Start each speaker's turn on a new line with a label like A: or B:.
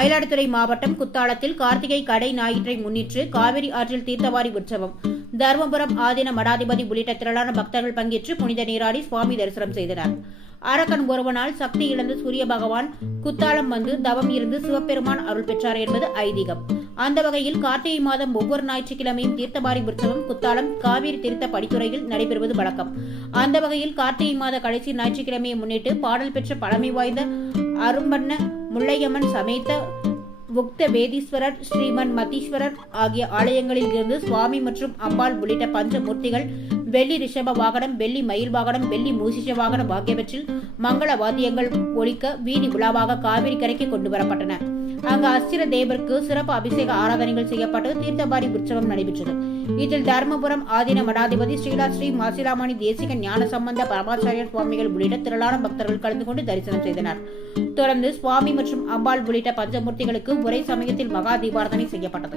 A: மயிலாடுதுறை மாவட்டம் குத்தாலத்தில் கார்த்திகை கடை ஞாயிற்றை முன்னிட்டு காவிரி ஆற்றில் தீர்த்தவாரி உற்சவம். தருமபுரம் ஆதீன மடாதிபதி உள்ளிட்ட திரளான பக்தர்கள் பங்கேற்று புனித நீராடி சுவாமி தரிசனம் செய்தனர். அரக்கன் ஒருவனால் சக்தி இழந்து சூரிய பகவான் குத்தாலம் வந்து தவம் இருந்து சிவபெருமான் அருள் பெற்றார் என்பது ஐதீகம். அந்த வகையில் கார்த்திகை மாதம் ஒவ்வொரு ஞாயிற்றுக்கிழமையும் தீர்த்தபாரி உற்சவம் குத்தாலம் காவிரி தீர்த்த படித்துறையில் நடைபெறுவது வழக்கம். அந்த வகையில் கார்த்திகை மாத கடைசி ஞாயிற்றுக்கிழமையை முன்னிட்டு பாடல் பெற்ற பழமை வாய்ந்த அரும்பண்ண முல்லையம்மன் சமேத உக்த வேதீஸ்வரர் ஸ்ரீமன் மதீஸ்வரர் ஆகிய ஆலயங்களில் இருந்து சுவாமி மற்றும் அம்பாள் உள்ளிட்ட பஞ்சமூர்த்திகள் வெள்ளி ரிஷப வாகனம் வெள்ளி மயில் வாகனம் வெள்ளி மூசிஷ வாகனம் ஆகியவற்றில் மங்கள வாத்தியங்கள் ஒழிக்க வீதி உலாவாக காவிரி கரைக்கு கொண்டு வரப்பட்டன அங்கு அஸ்திர தேவருக்கு சிறப்பு அபிஷேக ஆராதனைகள் செய்யப்பட்டு தீர்த்தபாரி உற்சவம் நடைபெற்றது. இதில் தர்மபுரம் ஆதீன மடாதிபதி ஸ்ரீலா ஸ்ரீ மாசிலாமணி தேசிக ஞான சம்பந்த பரமாச்சாரியர் சுவாமிகள் உள்ளிட்ட திரளான பக்தர்கள் கலந்து கொண்டு தரிசனம் செய்தனர். தொடர்ந்து சுவாமி மற்றும் அம்பாள் உள்ளிட்ட பஞ்சமூர்த்திகளுக்கு ஒரே சமயத்தில் மகா தீபாரதனை செய்யப்பட்டது.